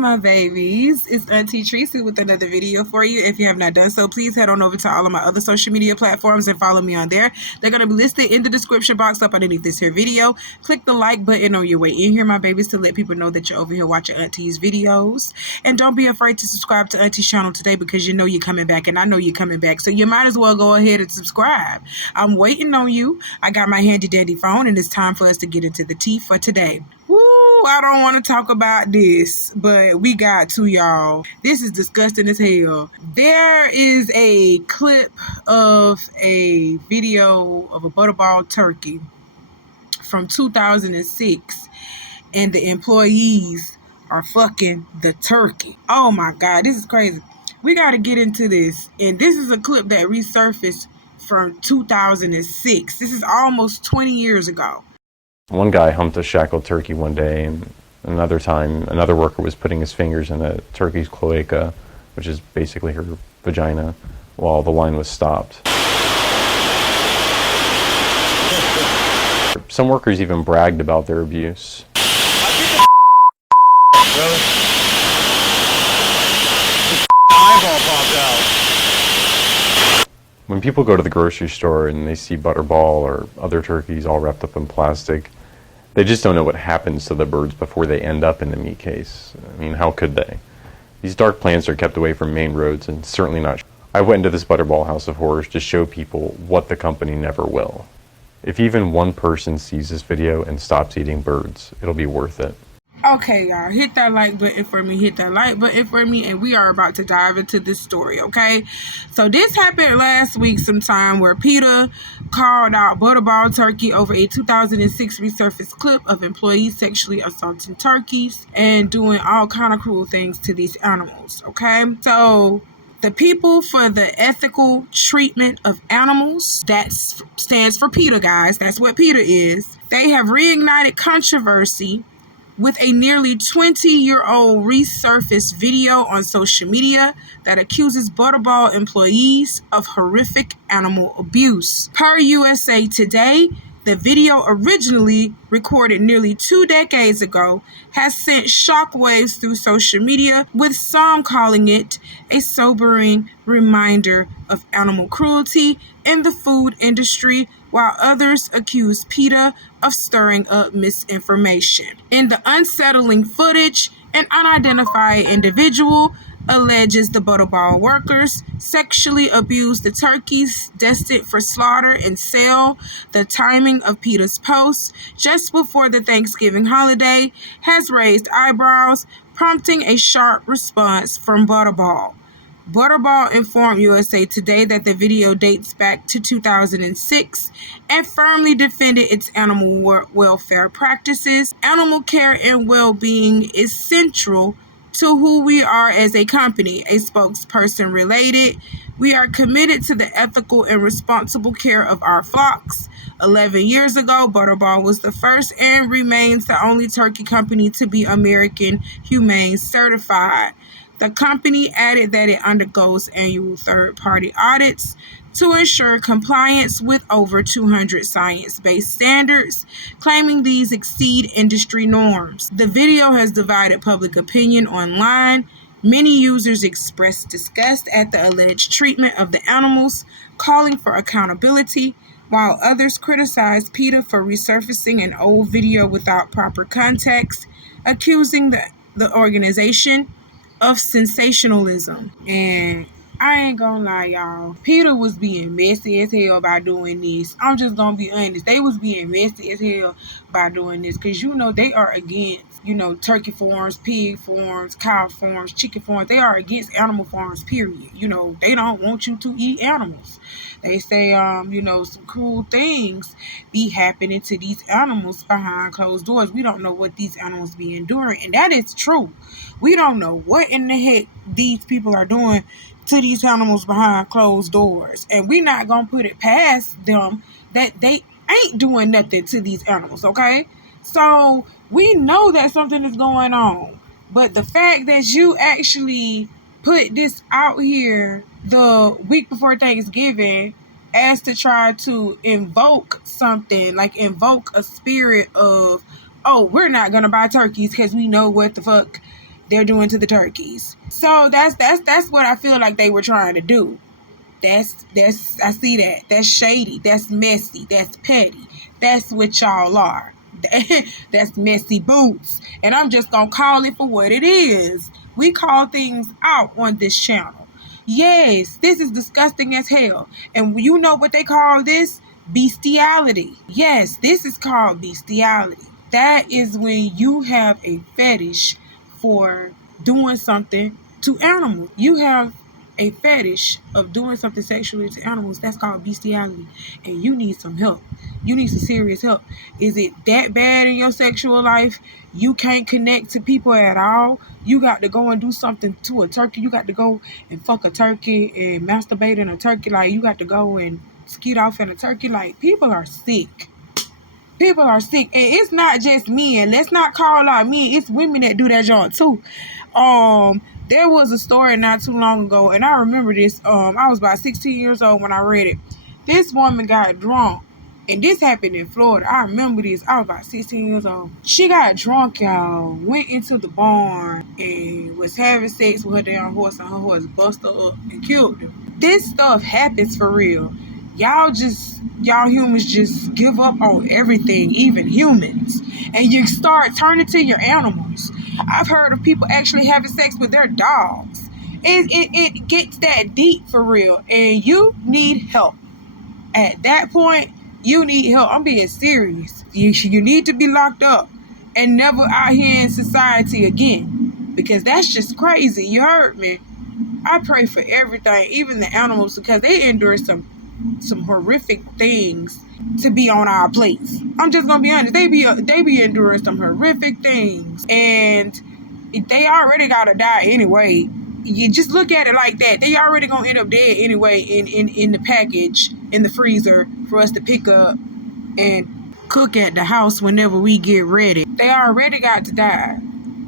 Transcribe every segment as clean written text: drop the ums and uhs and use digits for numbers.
my babies. It's Auntie Trice with another video for you. If you have not done so, please head on over to all of my other social media platforms and follow me on there. They're going to be listed in the description box up underneath this here video. Click the like button on your way in here, my babies, to let people know that you're over here watching Auntie's videos. And don't be afraid to subscribe to Auntie's channel today, because you know you're coming back and I know you're coming back. So you might as well go ahead and subscribe. I'm waiting on you. I got my handy dandy phone and it's time for us to get into the tea for today. Woo, I don't want to talk about this, but we got to, y'all. This is disgusting as hell. There is a clip of a video of a Butterball turkey from 2006, and the employees are fucking the turkey. Oh my God, this is crazy. We got to get into this. And this is a clip that resurfaced from 2006. This is almost 20 years ago. One guy humped a shackled turkey one day, and another time, another worker was putting his fingers in a turkey's cloaca, which is basically her vagina, while the line was stopped. Some workers even bragged about their abuse. When people go to the grocery store and they see Butterball or other turkeys all wrapped up in plastic, they just don't know what happens to the birds before they end up in the meat case. I mean, how could they? These dark plants are kept away from main roads, and certainly not. I went into this Butterball house of horrors to show people what the company never will. If even one person sees this video and stops eating birds, it'll be worth it. Okay, y'all, hit that like button for me, hit that like button for me, and we are about to dive into this story, okay? So this happened last week sometime, where Peta called out Butterball turkey over a 2006 resurfaced clip of employees sexually assaulting turkeys and doing all kind of cruel things to these animals, okay? So the People for the Ethical Treatment of Animals, that stands for PETA, guys. That's what PETA is. They have reignited controversy with a nearly 20-year-old resurfaced video on social media that accuses Butterball employees of horrific animal abuse. Per USA Today, the video, originally recorded nearly 2 decades ago, has sent shockwaves through social media, with some calling it a sobering reminder of animal cruelty in the food industry, while others accuse PETA of stirring up misinformation. In the unsettling footage, an unidentified individual alleges the Butterball workers sexually abused the turkeys destined for slaughter and sale. The timing of PETA's post just before the Thanksgiving holiday has raised eyebrows, prompting a sharp response from Butterball. Butterball informed USA Today that the video dates back to 2006 and firmly defended its animal welfare practices. Animal care and well-being is central to who we are as a company, a spokesperson related. We are committed to the ethical and responsible care of our flocks. 11 years ago, Butterball was the first and remains the only turkey company to be American Humane certified. The company added that it undergoes annual third-party audits to ensure compliance with over 200 science-based standards, claiming these exceed industry norms. The video has divided public opinion online. Many users expressed disgust at the alleged treatment of the animals, calling for accountability, while others criticized PETA for resurfacing an old video without proper context, accusing the organization of sensationalism. And I ain't gonna lie, y'all, PETA was being messy as hell by doing this. I'm just gonna be honest. They was being messy as hell by doing this, because you know they are against, turkey farms, pig farms, cow farms, chicken farms. They are against animal farms, period. They don't want you to eat animals. They say, some cruel things be happening to these animals behind closed doors. We don't know what these animals be enduring. And that is true. We don't know what in the heck these people are doing to these animals behind closed doors. And we're not going to put it past them that they ain't doing nothing to these animals, okay? So we know that something is going on. But the fact that you actually put this out here the week before Thanksgiving as to try to invoke something, like invoke a spirit of, oh, we're not going to buy turkeys because we know what the fuck they're doing to the turkeys. So that's what I feel like they were trying to do. That's I see that. That's shady. That's messy. That's petty. That's what y'all are. That's messy boots. And I'm just gonna call it for what it is. We call things out on this channel. Yes, this is disgusting as hell. And you know what they call this? Bestiality. Yes, this is called bestiality. That is when you have a fetish for doing something to animals. You have a fetish of doing something sexually to animals. That's called bestiality. And you need some help. You need some serious help. Is it that bad in your sexual life? You can't connect to people at all. You got to go and do something to a turkey. You got to go and fuck a turkey and masturbate in a turkey. Like, you got to go and skeet off in a turkey. Like, people are sick. People are sick. And it's not just men. Let's not call out men. It's women that do that joint too. There was a story not too long ago, and I remember this. I was about 16 years old when I read it. This woman got drunk, and this happened in Florida. I remember this. I was about 16 years old. She got drunk, y'all, went into the barn and was having sex with her damn horse, and her horse busted her up and killed her. This stuff happens for real. Y'all humans just give up on everything, even humans. And you start turning to your animals. I've heard of people actually having sex with their dogs. It gets that deep for real. And you need help. At that point, you need help. I'm being serious. You need to be locked up and never out here in society again. Because that's just crazy. You heard me. I pray for everything, even the animals, because they endure some horrific things to be on our plates. I'm just gonna be honest. They be enduring some horrific things, and they already gotta die anyway. You just look at it like that. They already gonna end up dead anyway in the package in the freezer for us to pick up and cook at the house whenever we get ready. They already got to die.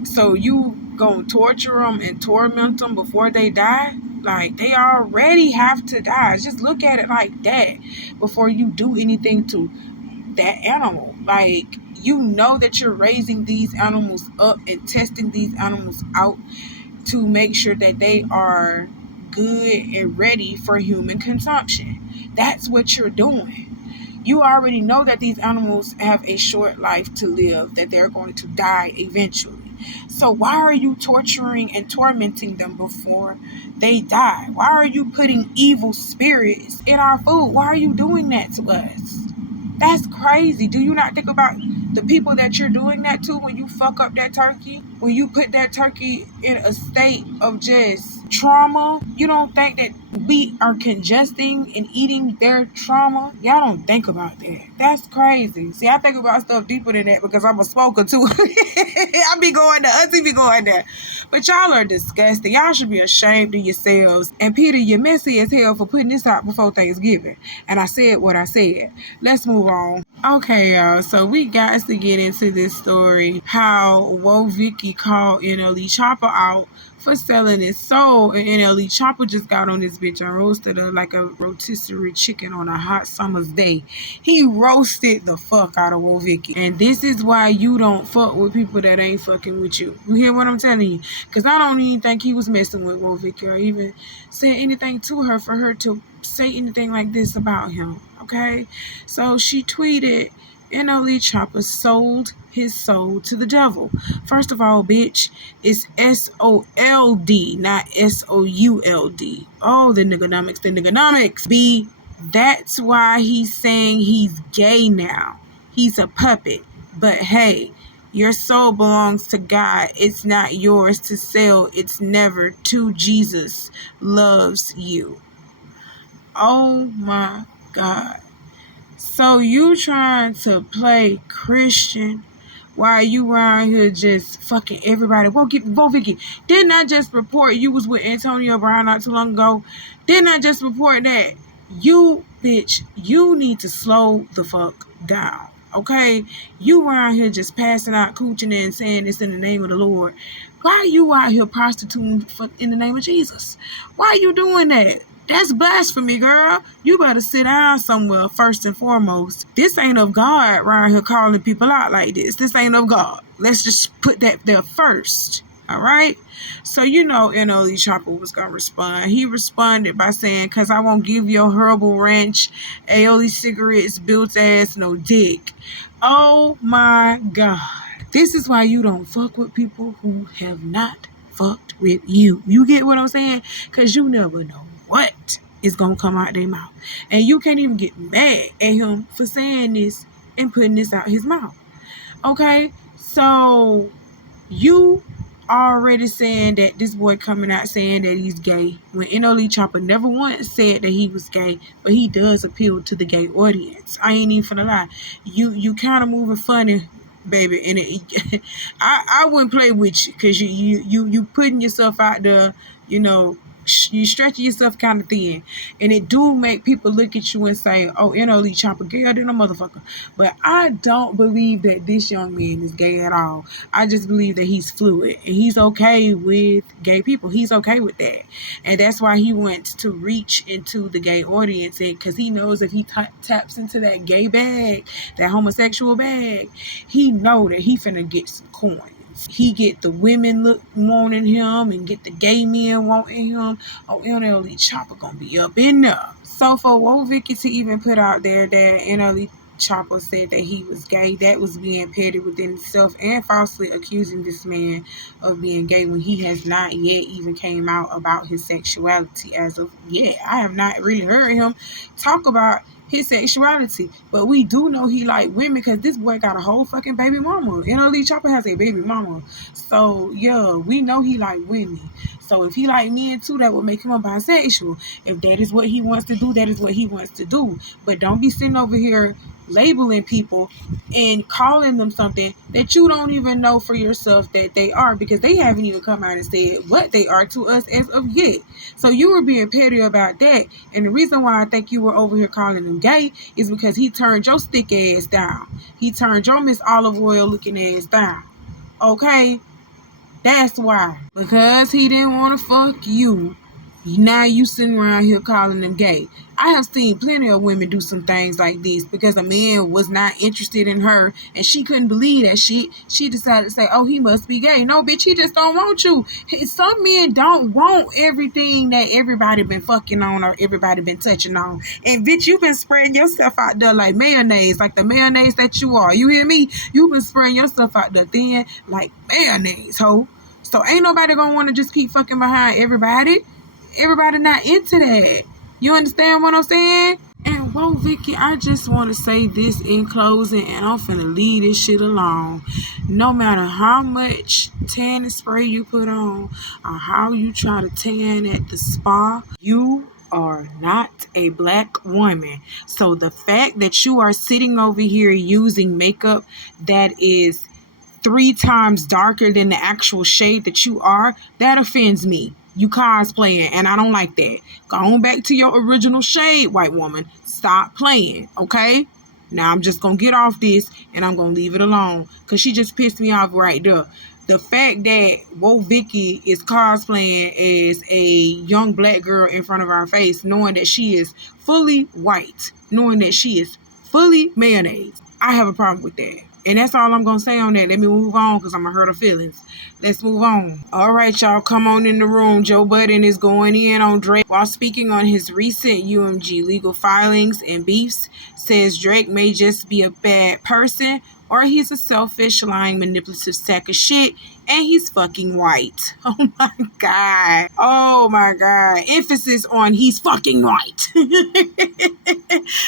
So you gonna torture them and torment them before they die? Like, they already have to die. Just look at it like that before you do anything to that animal. Like, you know that you're raising these animals up and testing these animals out to make sure that they are good and ready for human consumption. That's what you're doing. You already know that these animals have a short life to live, that they're going to die eventually. So why are you torturing and tormenting them before they die? Why are you putting evil spirits in our food? Why are you doing that to us? That's crazy. Do you not think about the people that you're doing that to when you fuck up that turkey? When you put that turkey in a state of just trauma? You don't think that we are congesting and eating their trauma? Y'all don't think about that. That's crazy. See, I think about stuff deeper than that because I'm a smoker too. I be going there. Auntie be going there. But y'all are disgusting. Y'all should be ashamed of yourselves. And Peter, you're messy as hell for putting this out before Thanksgiving. And I said what I said. Let's move on. Okay, y'all. So we got to get into this story. How Woe Vicky called NLE Chopper out for selling his soul, and NLE Chopper just got on this bitch and roasted her like a rotisserie chicken on a hot summer's day. He roasted the fuck out of Woe Vicky, and this is why you don't fuck with people that ain't fucking with you. You hear what I'm telling you? Because I don't even think he was messing with Woe Vicky or even said anything to her for her to say anything like this about him. Okay, so she tweeted, NLE Chopper sold his soul to the devil. First of all, bitch, it's S-O-L-D, not S-O-U-L-D. Oh, the niggonomics. B, that's why he's saying he's gay now. He's a puppet. But hey, your soul belongs to God. It's not yours to sell. It's never to Jesus loves you. Oh my God. So you trying to play Christian while you around here just fucking everybody? Whoa, Vicky, didn't I just report you was with Antonio Brown not too long ago? Didn't I just report that? You, bitch, you need to slow the fuck down, okay? You around here just passing out cooching and saying this in the name of the Lord. Why are you out here prostituting in the name of Jesus? Why are you doing that? That's blasphemy, girl. You better sit down somewhere first and foremost. This ain't of God around here calling people out like this. This ain't of God. Let's just put that there first. All right. So, you know, NLE Chopper was going to respond. He responded by saying, because I won't give your herbal ranch, aioli cigarettes, built ass, no dick. Oh my God. This is why you don't fuck with people who have not fucked with you. You get what I'm saying? Because you never know what is going to come out their mouth. And you can't even get mad at him for saying this and putting this out his mouth. Okay? So you already saying that this boy coming out saying that he's gay when NLE Chopper never once said that he was gay, but he does appeal to the gay audience. I ain't even finna lie. You kind of moving funny, baby, and I wouldn't play with you because you putting yourself out there, you know. You stretching yourself kind of thin, and it do make people look at you and say, "Oh, NLE Chopper gayer than a motherfucker." But I don't believe that this young man is gay at all. I just believe that he's fluid and he's okay with gay people. He's okay with that, and that's why he wants to reach into the gay audience, because he knows if he taps into that gay bag, that homosexual bag, he know that he finna get some coins. He get the women wanting him and get the gay men wanting him. Oh, NLE Chopper gonna be up in there. So for Woe Vicky to even put out there that NLE Chopper said that he was gay, that was being petty within itself and falsely accusing this man of being gay when he has not yet even came out about his sexuality as of yet. I have not really heard him talk about his sexuality, but we do know he like women because this boy got a whole fucking baby mama. NLE Chopper has a baby mama, so yeah, we know he like women. So if he like men too, that would make him a bisexual. If that is what he wants to do, that is what he wants to do. But don't be sitting over here labeling people and calling them something that you don't even know for yourself that they are, because they haven't even come out and said what they are to us as of yet. So you were being petty about that, and the reason why I think you were over here calling him gay is because he turned your stick ass down. He turned your Miss Olive Oil looking ass down. Okay? That's why. Because he didn't want to fuck you. Now you sitting around here calling them gay. I have seen plenty of women do some things like this because a man was not interested in her and she couldn't believe that shit. She decided to say, oh, he must be gay. No, bitch, he just don't want you. Some men don't want everything that everybody been fucking on or everybody been touching on. And bitch, you been spreading yourself out there like mayonnaise, like the mayonnaise that you are. You hear me? You been spreading yourself out there thin like mayonnaise, ho. So ain't nobody gonna want to just keep fucking behind everybody. Everybody not into that. You understand what I'm saying? And whoa, Vicky, I just want to say this in closing, and I'm finna leave this shit alone. No matter how much tanning spray you put on or how you try to tan at the spa, you are not a black woman. So the fact that you are sitting over here using makeup that is 3 times darker than the actual shade that you are, that offends me. You cosplaying, and I don't like that. Go on back to your original shade, white woman. Stop playing, okay? Now I'm just gonna get off this and I'm gonna leave it alone because she just pissed me off right there. The fact that Woe Vicky is cosplaying as a young black girl in front of our face, knowing that she is fully white, knowing that she is fully mayonnaise, I have a problem with that. And that's all I'm going to say on that. Let me move on because I'm going to hurt her feelings. Let's move on. All right, y'all. Come on in the room. Joe Budden is going in on Drake while speaking on his recent UMG legal filings and beefs. Says Drake may just be a bad person or he's a selfish, lying, manipulative sack of shit. And he's fucking white. Oh my God. Oh my God. Emphasis on he's fucking white.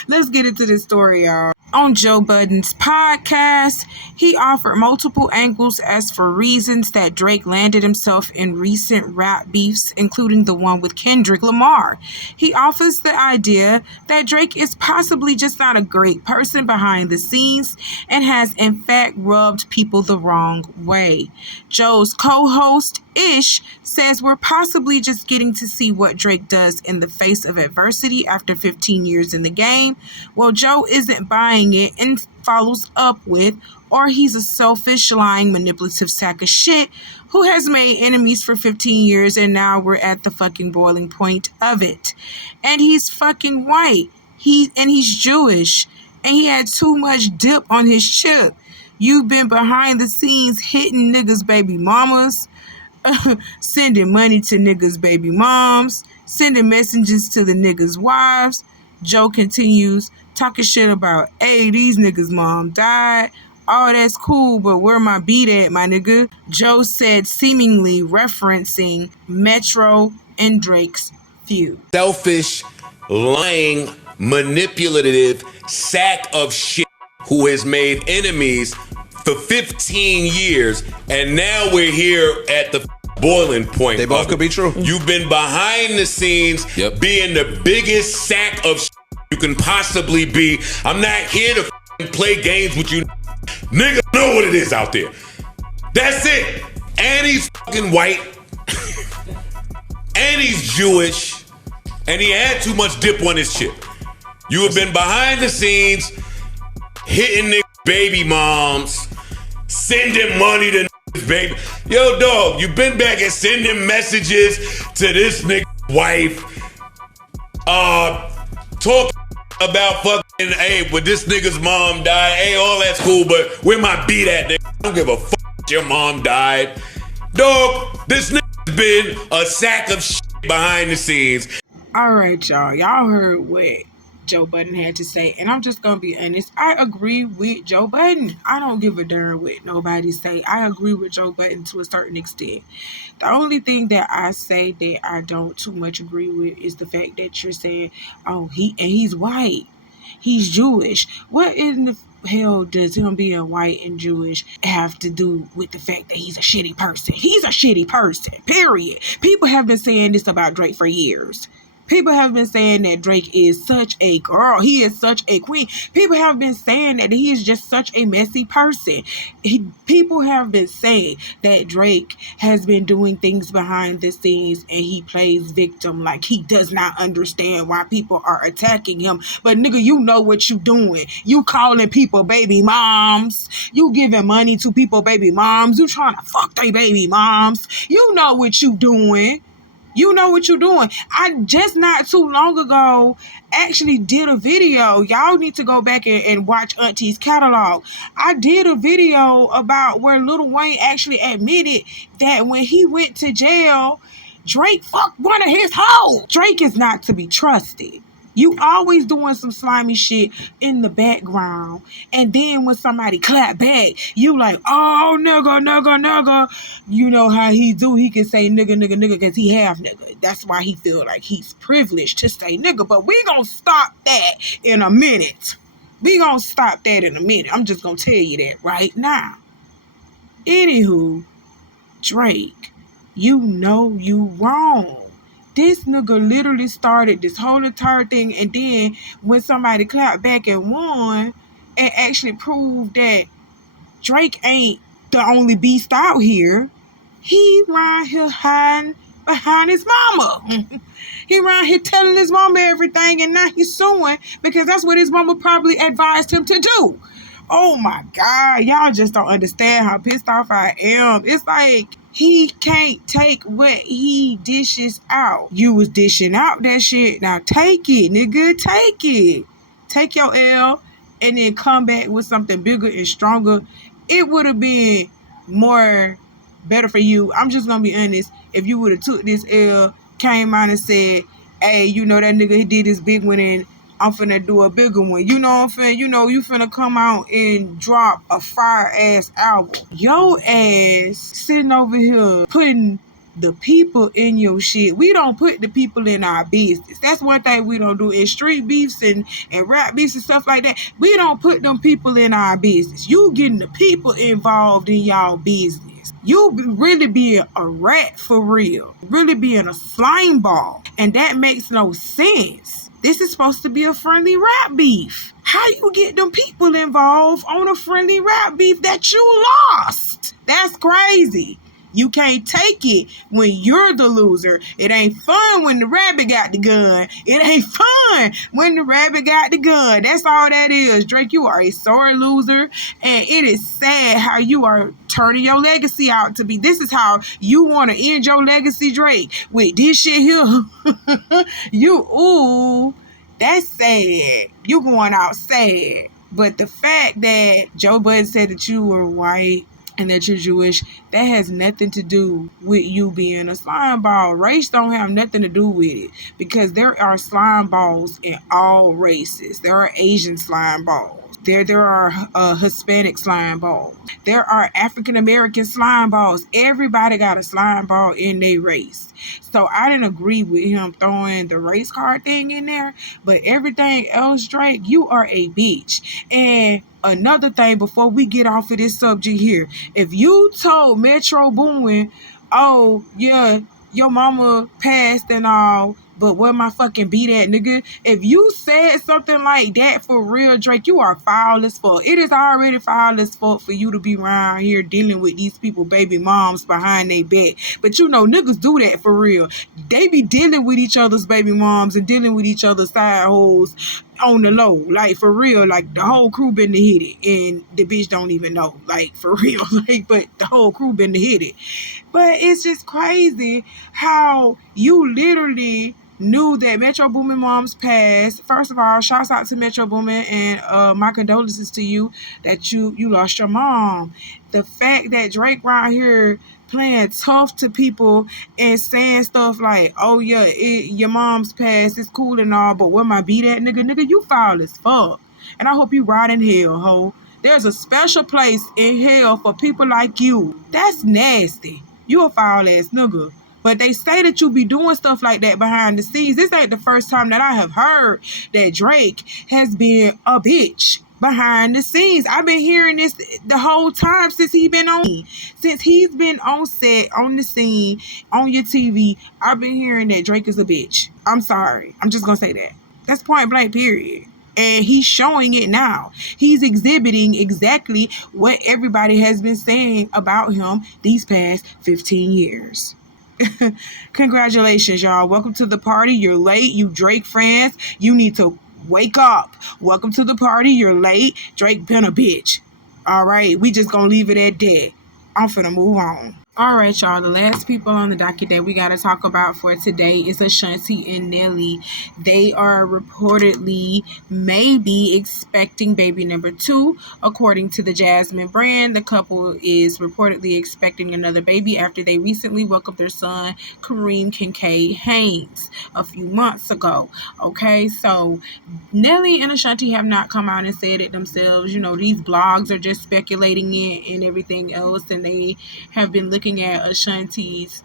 Let's get into this story, y'all. On Joe Budden's podcast, he offered multiple angles as for reasons that Drake landed himself in recent rap beefs, including the one with Kendrick Lamar. He offers the idea that Drake is possibly just not a great person behind the scenes and has in fact rubbed people the wrong way. Joe's co-host, Ish, says we're possibly just getting to see what Drake does in the face of adversity after 15 years in the game. Well, Joe isn't buying it and follows up with, or he's a selfish, lying, manipulative sack of shit who has made enemies for 15 years and now we're at the fucking boiling point of it. And he's fucking white. He's Jewish. And he had too much dip on his chip. You've been behind the scenes hitting niggas' baby mamas, sending money to niggas' baby moms, sending messages to the niggas' wives. Joe continues talking shit about, hey, these niggas' mom died. Oh, that's cool, but where my beat at, my nigga? Joe said, seemingly referencing Metro and Drake's feud. Selfish, lying, manipulative sack of shit who has made enemies for 15 years, and now we're here at the boiling point. They both could be true. You've been behind the scenes, being the biggest sack of shit you can possibly be. I'm not here to play games with you. Niggas know what it is out there. That's it. And he's fucking white. And he's Jewish. And he had too much dip on his chip. You have been behind the scenes, hitting niggas' baby moms, sending money to niggas' baby. Yo, dog, you been back and sending messages to this nigga's wife. Talking about fucking, hey, but this nigga's mom died. Hey, all that's cool, but where my beat at, nigga? I don't give a fuck your mom died. Dog, this nigga's been a sack of shit behind the scenes. All right, y'all. Y'all heard what Joe Budden had to say, and I'm just gonna be honest. I agree with Joe Budden. I don't give a darn what nobody say. I agree with Joe Budden to a certain extent. The only thing that I say that I don't too much agree with is the fact that you're saying, oh, he's white, he's Jewish. What in the hell does him being white and Jewish have to do with the fact that he's a shitty person? He's a shitty person, period. People have been saying this about Drake for years. People have been saying that Drake is such a girl. He is such a queen. People have been saying that he is just such a messy person. People have been saying that Drake has been doing things behind the scenes and he plays victim, like he does not understand why people are attacking him. But nigga, you know what you doing. You calling people baby moms. You giving money to people baby moms. You trying to fuck their baby moms. You know what you doing. You know what you're doing. I just not too long ago actually did a video. Y'all need to go back and watch Auntie's catalog. I did a video about where Lil Wayne actually admitted that when he went to jail, Drake fucked one of his hoes. Drake is not to be trusted. You always doing some slimy shit in the background. And then when somebody clap back, you like, oh, nigga. You know how he do. He can say nigga, because he have nigga. That's why he feel like he's privileged to say nigga. But we gonna stop that in a minute. I'm just gonna tell you that right now. Anywho, Drake, you know you wrong. This nigga literally started this whole entire thing, and then when somebody clapped back and won and actually proved that Drake ain't the only beast out here, he around here hiding behind his mama. He around here telling his mama everything, and now he's suing because that's what his mama probably advised him to do. Oh my God, y'all just don't understand how pissed off I am. It's like, he can't take what he dishes out. You was dishing out that shit. Now take it, nigga. Take it. Take your L and then come back with something bigger and stronger. It would have been more better for you. I'm just going to be honest. If you would have took this L, came out and said, hey, you know that nigga, he did this big one and I'm finna do a bigger one. You know what I'm finna, you finna come out and drop a fire-ass album. Your ass sitting over here putting the people in your shit. We don't put the people in our business. That's one thing we don't do. In street beefs and rap beefs and stuff like that, we don't put them people in our business. You getting the people involved in y'all business. You really being a rat for real. Really being a slime ball. And that makes no sense. This is supposed to be a friendly rap beef. How you get them people involved on a friendly rap beef that you lost? That's crazy. You can't take it when you're the loser. It ain't fun when the rabbit got the gun. It ain't fun when the rabbit got the gun. That's all that is. Drake, you are a sore loser. And it is sad how you are turning your legacy out to be. This is how you want to end your legacy, Drake. With this shit here. That's sad. You going out sad. But the fact that Joe Budden said that you were white, and that you're Jewish, that has nothing to do with you being a slime ball. Race don't have nothing to do with it, because there are slime balls in all races. There are Asian slime balls. There are Hispanic slime balls. There are African American slime balls. Everybody got a slime ball in their race. So I didn't agree with him throwing the race card thing in there, but everything else, Drake, you are a bitch. And another thing, before we get off of this subject here, if you told Metro Boomin, oh yeah, your mama passed and all, but where my fucking beat at, nigga? If you said something like that for real, Drake, you are foul as fuck. It is already foul as fuck for you to be around here dealing with these people, baby moms behind their back. But you know, niggas do that for real. They be dealing with each other's baby moms and dealing with each other's side hoes on the low, like for real. Like the whole crew been to hit it, and the bitch don't even know, like for real. Like, but the whole crew been to hit it. But it's just crazy how you literally knew that Metro Boomin mom's passed. First of all, shouts out to Metro Boomin, and my condolences to you that you lost your mom. The fact that Drake around here playing tough to people and saying stuff like, oh yeah, your mom's passed, it's cool and all, but where my beat at, nigga, you foul as fuck. And I hope you rot in hell, ho. There's a special place in hell for people like you. That's nasty. You a foul ass nigga. But they say that you be doing stuff like that behind the scenes. This ain't the first time that I have heard that Drake has been a bitch behind the scenes. I've been hearing this the whole time since he's been on set, on the scene, on your TV. I've been hearing that Drake is a bitch. I'm sorry. I'm just gonna say that. That's point blank, period. And he's showing it now. He's exhibiting exactly what everybody has been saying about him these past 15 years. Congratulations, y'all. Welcome to the party. You're late. You Drake fans, you need to wake up. Welcome to the party. You're late. Drake been a bitch. All right, we just gonna leave it at that. I'm finna move on. All right, y'all. The last people on the docket that we got to talk about for today is Auntie and Nelly. They are reportedly maybe expecting baby number 2. According to the Jasmine brand, the couple is reportedly expecting another baby after they recently welcomed their son, Kareem Kincaid Haynes, a few months ago. Okay, so Nelly and Auntie have not come out and said it themselves. You know, these blogs are just speculating it and everything else, and they have been looking at Auntie's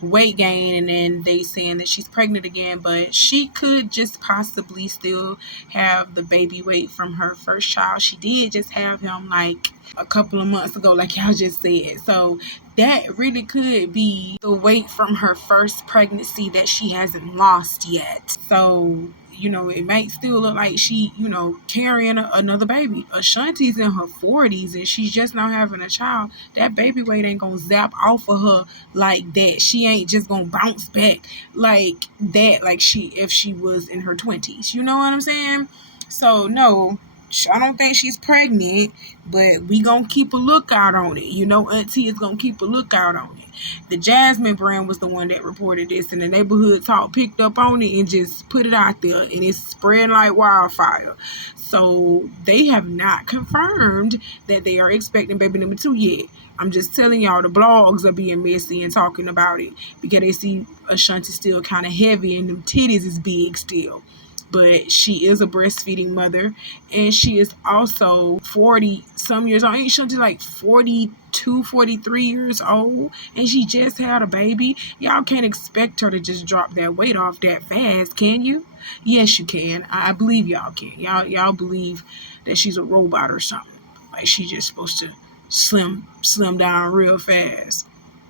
weight gain, and then they saying that she's pregnant again, but she could just possibly still have the baby weight from her first child. She did just have him like a couple of months ago, like y'all just said. So that really could be the weight from her first pregnancy that she hasn't lost yet. So, you know, it might still look like she, you know, carrying another baby. Auntie's in her 40s and she's just now having a child. That baby weight ain't gonna zap off of her like that. She ain't just gonna bounce back like that, like if she was in her 20s. You know what I'm saying? So, no, I don't think she's pregnant, but we gonna keep a lookout on it. You know, Auntie is gonna keep a lookout on it. The Jasmine brand was the one that reported this, and the neighborhood talk picked up on it and just put it out there, and it's spreading like wildfire. So they have not confirmed that they are expecting baby number 2 yet. I'm just telling y'all, the blogs are being messy and talking about it because they see Auntie still kind of heavy and them titties is big still. But she is a breastfeeding mother, and she is also 40 some years old. Ain't she like 42, 43 years old, and she just had a baby? Y'all can't expect her to just drop that weight off that fast, can you? Yes, you can. I believe y'all can. Y'all believe that she's a robot or something. Like she's just supposed to slim down real fast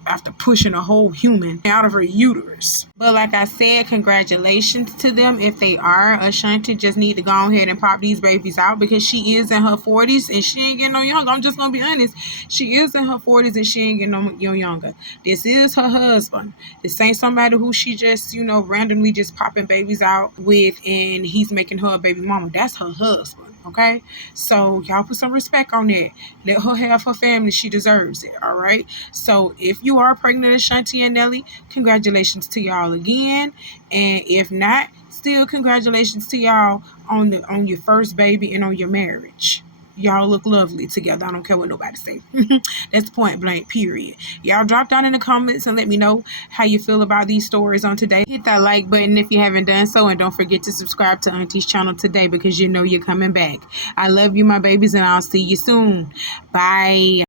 after pushing a whole human out of her uterus. But like I said, congratulations to them if they are. Auntie just need to go ahead and pop these babies out because she is in her 40s and she ain't getting no younger. I'm just gonna be honest. She is in her 40s and she ain't getting no younger. This is her husband. This ain't somebody who she just, you know, randomly just popping babies out with and he's making her a baby mama. That's her husband. Okay, so y'all put some respect on that. Let her have her family. She deserves it. All right. So if you are pregnant, Auntie and Nelly, congratulations to y'all again. And if not, still congratulations to y'all on your first baby and on your marriage. y'all look lovely together. I don't care what nobody say. That's point blank, period. Y'all drop down in the comments and let me know how you feel about these stories on today. Hit that like button if you haven't done so, and don't forget to subscribe to Auntie's channel today because you know you're coming back. I love you, my babies, and I'll see you soon. Bye.